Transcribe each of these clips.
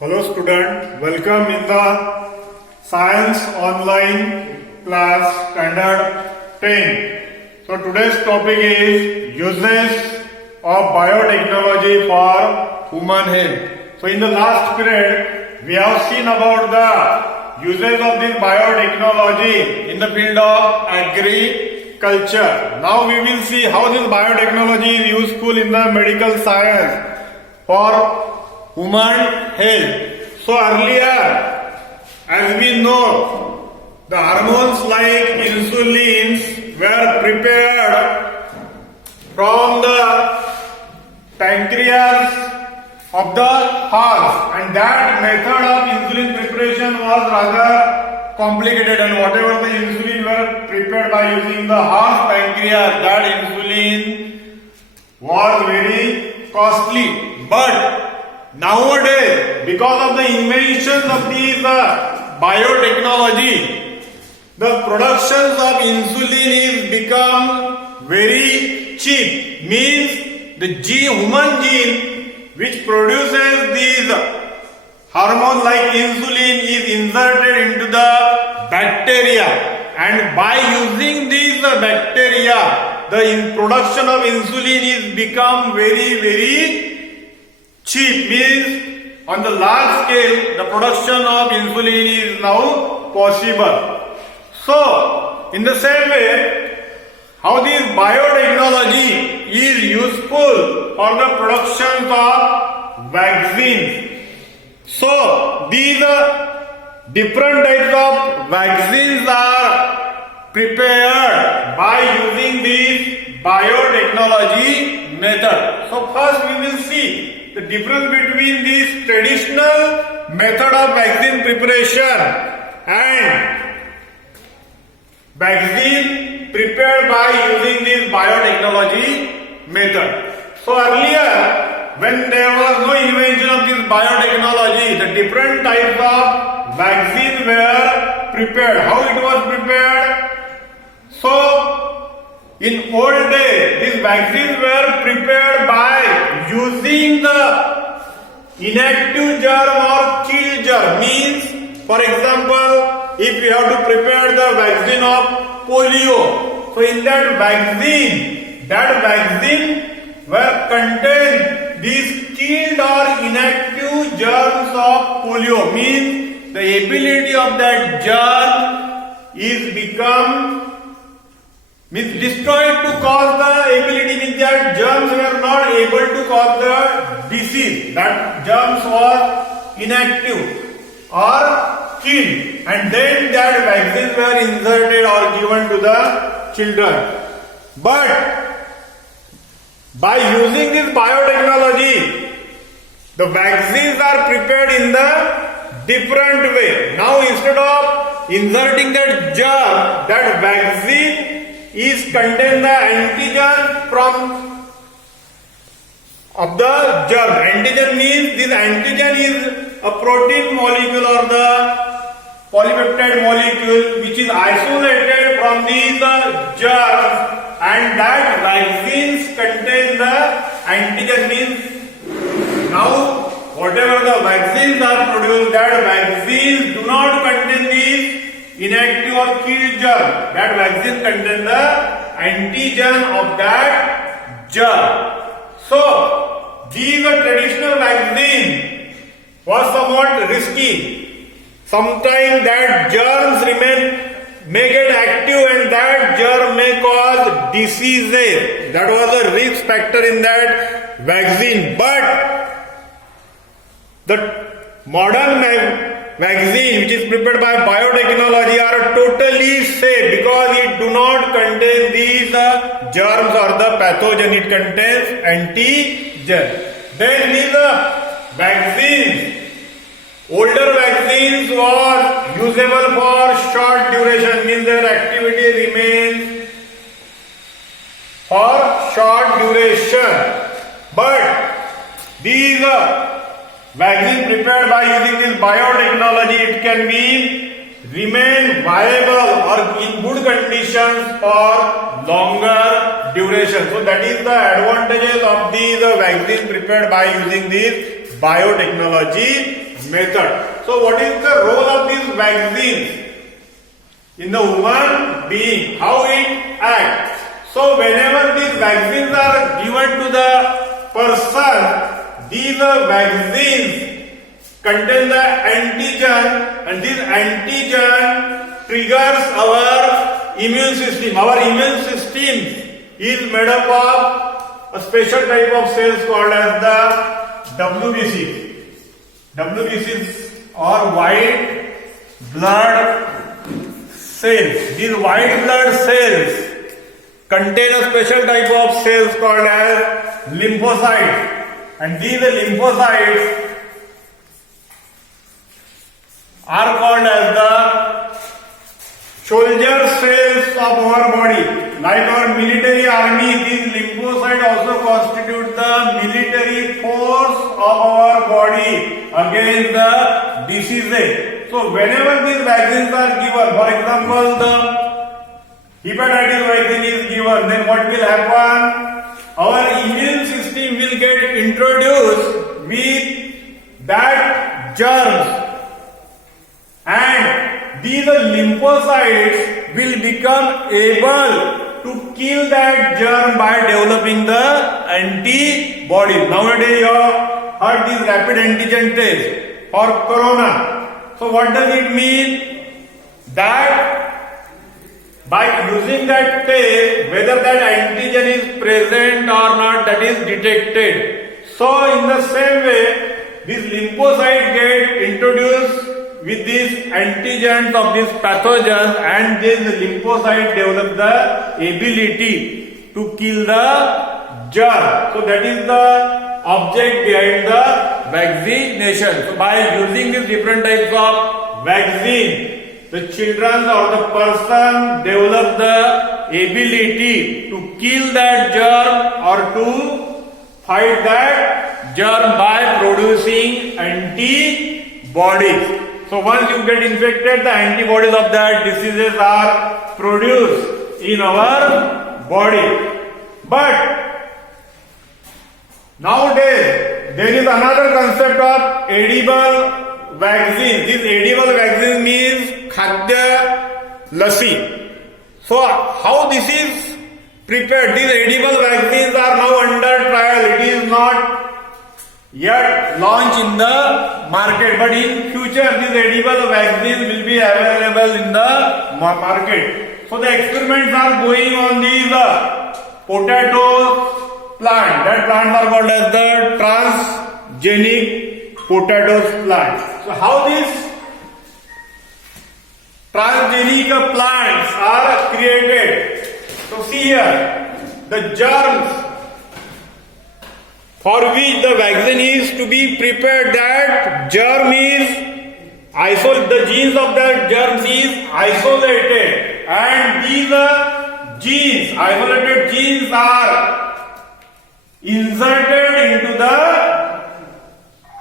Hello student, welcome in the Science Online class standard 10. So today's topic is uses of biotechnology for human health. So in the last period, we have seen about the uses of this biotechnology in the field of agriculture. Now we will see how this biotechnology is useful in the medical science for human health. So earlier, as we know, the hormones like insulins were prepared from the pancreas of the horse, and that method of insulin preparation was rather complicated, and whatever the insulin were prepared by using the horse pancreas, that insulin was very costly. But nowadays, because of the invention of these biotechnology, the productions of insulin is become very cheap. Means the human gene which produces these hormone like insulin is inserted into the bacteria, and by using these bacteria, the production of insulin is become very cheap. Means on the large scale the production of insulin is now possible. So in the same way, how this biotechnology is useful for the production of vaccines. So these different types of vaccines are prepared by using this biotechnology method. So first we will see the difference between this traditional method of vaccine preparation and vaccine prepared by using this biotechnology method. So earlier, when there was no invention of this biotechnology, the different types of vaccines were prepared. How it was prepared? So in old days, these vaccines were prepared by using the inactive germ or killed germ. Means, for example, if we have to prepare the vaccine of polio, so in that vaccine were contained these killed or inactive germs of polio. Means the ability of that germ is destroyed to cause the ability, means that germs were not able to cause the disease. That germs were inactive or killed, and then that vaccines were inserted or given to the children. But by using this biotechnology, the vaccines are prepared in the different way. Now instead of inserting that germ, that vaccine is contain the antigen of the germ. Antigen means this antigen is a protein molecule or the polypeptide molecule which is isolated from these germs, and that vaccines contain the antigen. Means now whatever the vaccines are produced, that vaccines do not contain these inactive or killed germ. That vaccine contains the antigen of that germ. So these traditional vaccine was somewhat risky. Sometimes that germs may get active, and that germ may cause diseases. That was a risk factor in that vaccine. But the modern vaccine which is prepared by biotechnology are totally safe because it do not contain these germs or the pathogen. It contains antigen. Then these vaccines, older vaccines was usable for short duration, means their activity remains for short duration. But these vaccine prepared by using this biotechnology, it can be remain viable or in good conditions for longer duration. So that is the advantages of these vaccines prepared by using this biotechnology method. So what is the role of these vaccines in the human being? How it acts? So whenever these vaccines are given to the person, these vaccines contain the antigen, and this antigen triggers our immune system. Our immune system is made up of a special type of cells called as the WBCs. WBCs are white blood cells. These white blood cells contain a special type of cells called as lymphocytes, and these lymphocytes are called as the soldier cells of our body. Like our military army, these lymphocytes also constitute the military force of our body against the diseases. So whenever these vaccines are given, for example, the hepatitis vaccine is given, then what will happen? Our immune system will get introduced with that germs, and these lymphocytes will become able to kill that germ by developing the antibodies. Nowadays you have heard this rapid antigen test for corona. So what does it mean? That by using that test, whether that antigen is present or not, that is detected. So in the same way, these lymphocytes get introduced with these antigens of these pathogens, and these lymphocytes develop the ability to kill the germ. So that is the object behind the vaccination. So by using these different types of vaccine, the children or the person develop the ability to kill that germ or to fight that germ by producing antibodies. So once you get infected, the antibodies of that diseases are produced in our body. But nowadays there is another concept of edible vaccine. This edible vaccine means khadya lasi. So how this is prepared? These edible vaccines are now under trial. It is not yet launched in the market, but in future these edible vaccines will be available in the market. So the experiments are going on these potato plant. That plants are called as the transgenic potato plant. So how these transgenic plants are created? So see here, the germs for which the vaccine is to be prepared, that germ is the genes of that germs is isolated, and these isolated genes are inserted into the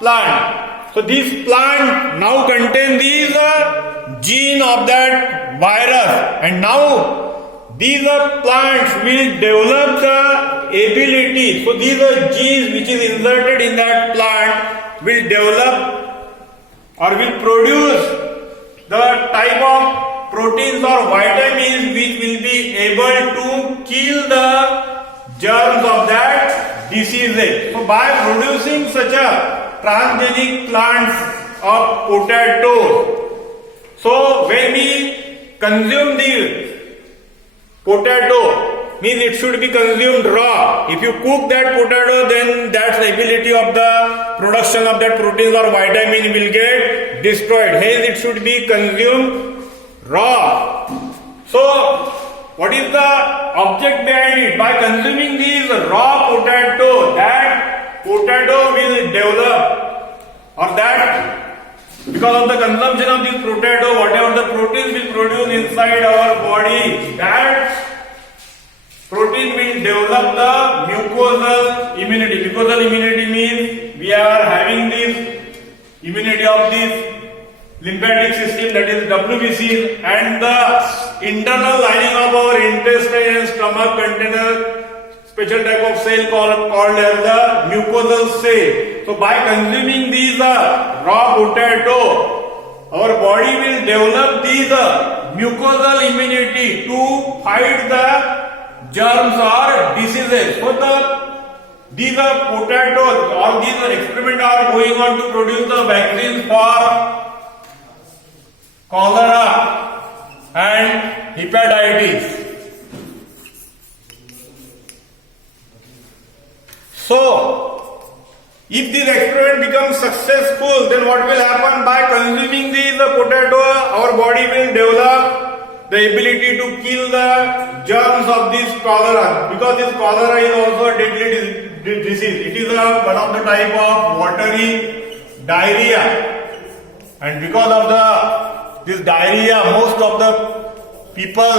plant. So this plant now contains these gene of that virus, and now these plants will develop the ability. So these genes which is inserted in that plant will develop or will produce the type of proteins or vitamins which will be able to kill the germs of that disease. So by producing such a transgenic plants of potatoes, so when we consume the potato, means it should be consumed raw. If you cook that potato, then that's the ability of the production of that protein or vitamin will get destroyed. Hence it should be consumed raw. So what is the object behind it? By consuming these raw potato, that potato will develop, or that because of the consumption of this potato, whatever the proteins will produce inside our body, that protein will develop the mucosal immunity. Mucosal immunity means we are having this immunity of this lymphatic system, that is WBC, and the internal lining of our intestine and stomach contains special type of cell called as the mucosal cell. So by consuming these raw potato, our body will develop these mucosal immunity to fight the germs or diseases. So these potatoes or these experiments are going on to produce the vaccines for cholera and hepatitis. So, if this experiment becomes successful, then what will happen? By consuming these potato, our body will develop the ability to kill the germs of this cholera, because this cholera is also a deadly disease. It is one of the type of watery diarrhea, and because of this diarrhea, most of the people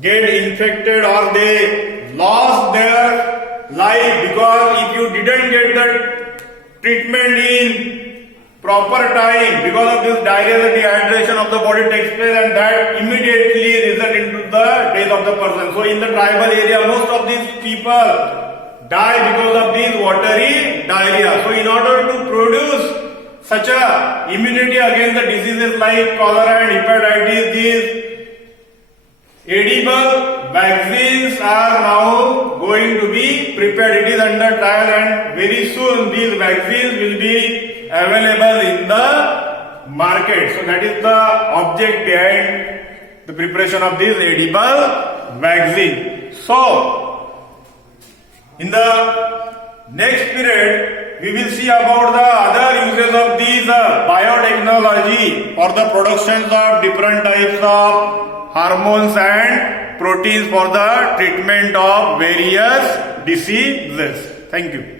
get infected or they lost their life, because if you didn't get the treatment in proper time, because of this diarrhea, the dehydration of the body takes place, and that immediately result into the death of the person. So in the tribal area, most of these people die because of this watery diarrhea. So in order to produce such a immunity against the diseases like cholera and hepatitis, these edible vaccines are now going to be prepared. It is under trial, and very soon these vaccines will be available in the market. So that is the object behind the preparation of this edible vaccine. So in the next period, we will see about the other uses of these biotechnology for the productions of different types of hormones and proteins for the treatment of various diseases. Thank you.